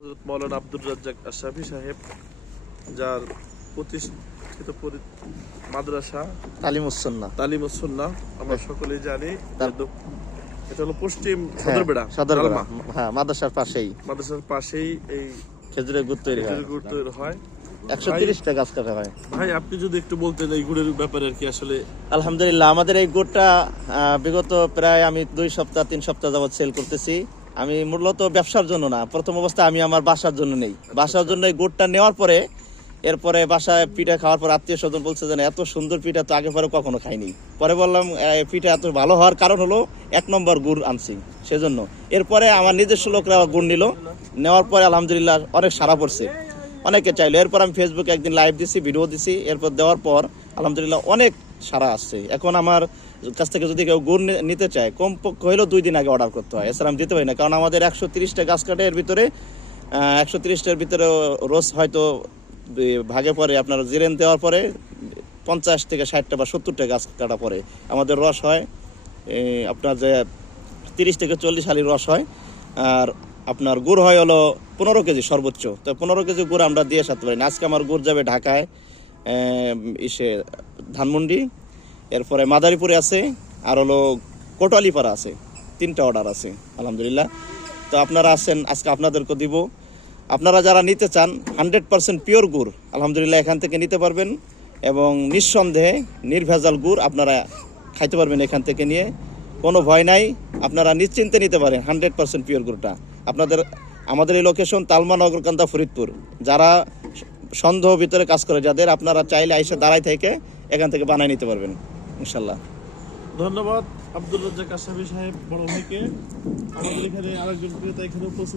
হযরত মাওলানা আব্দুর রাজ্জাক আশরাফী সাহেব, যার প্রতিষ্ঠিত মাদ্রাসা তালিমুস সুন্নাহ আমরা সকলেই জানি। এটা হলো পশ্চিম সদরবেড়া, হ্যাঁ, মাদ্রাসার পাশেই এই খেজুরের গুড় তৈরি হয়। 130টা গাছ কাটা হয়। ভাই, আপনি যদি একটু বলতেন এই গুড়ের ব্যাপারে আর কি। আসলে আলহামদুলিল্লাহ, আমাদের এই গুড়টা বিগত প্রায় আমি 2-3 সপ্তাহ যাবত সেল করতেছি। আমি মূলত ব্যবসার জন্য না, প্রথম অবস্থায় আমি আমার বাসার জন্য নেই। বাসার জন্য এই গুড়টা নেওয়ার পরে এরপরে বাসায় পিঠা খাওয়ার পর আত্মীয় স্বজন বলছে যে এত সুন্দর পিঠা তো আগে পরে কখনো খাইনি। পরে বললাম পিঠা এত ভালো হওয়ার কারণ হলো 1 নম্বর গুড় আনছি, সেজন্য। এরপরে আমার নিজস্ব লোকরা গুড় নিল, নেওয়ার পরে আলহামদুলিল্লাহ অনেক সাড়া পড়ছে, অনেকে চাইলো। এরপর আমি ফেসবুকে একদিন লাইভ দিছি, ভিডিও দিছি। এরপর দেওয়ার পর আলহামদুলিল্লাহ অনেক সাড়া আসছে। এখন আমার কাছ থেকে যদি কেউ গুড় নিতে চায়, কমপক্ষে হলেও 2 দিন আগে অর্ডার করতে হয়, এছাড়া আমি দিতে পারি না। কারণ আমাদের 130টা গাছ কাটে, এর ভিতরে 130টার ভিতরে রোজ হয়তো ভাগে পরে আপনার জিরেন দেওয়ার পরে 50 থেকে 60টা বা 70টা গাছ কাটা পরে আমাদের রস হয় আপনার যে 30 থেকে 40 হালি রস হয়। আর আপনার গুড় হয় হলো 15 কেজি সর্বোচ্চ। তো 15 কেজি গুড় আমরা দিয়ে সারতে পারি না। আজকে আমার গুড় যাবে ঢাকায়, ধানমন্ডি, এরপরে মাদারীপুরে আছে, আর হলো কোটালীপাড়া আছে। 3টা অর্ডার আছে আলহামদুলিল্লাহ। তো আপনারা আসেন, আজকে আপনাদেরকে দিব। আপনারা যারা নিতে চান 100% পিওর গুড় আলহামদুলিল্লাহ এখান থেকে নিতে পারবেন, এবং নিঃসন্দেহে নির্ভেজাল গুড় আপনারা খাইতে পারবেন এখান থেকে নিয়ে। কোনো ভয় নাই, আপনারা নিশ্চিন্তে নিতে পারেন 100% পিওর গুড়টা। আমাদের এই লোকেশন তালমা, নগরকান্দা, ফরিদপুর। যারা সন্দেহ ভিতরে কাজ করে যাদের, আপনারা চাইলে আইসা দাঁড়াই থেকে এখান থেকে বানাই নিতে পারবেন ইনশাল্লাহ। ধন্যবাদ আব্দুর রাজ্জাক আশরাফী সাহেব বড় ভাইকে। আমাদের এখানে আরেকজন ক্রেতা এখানে উপস্থিত।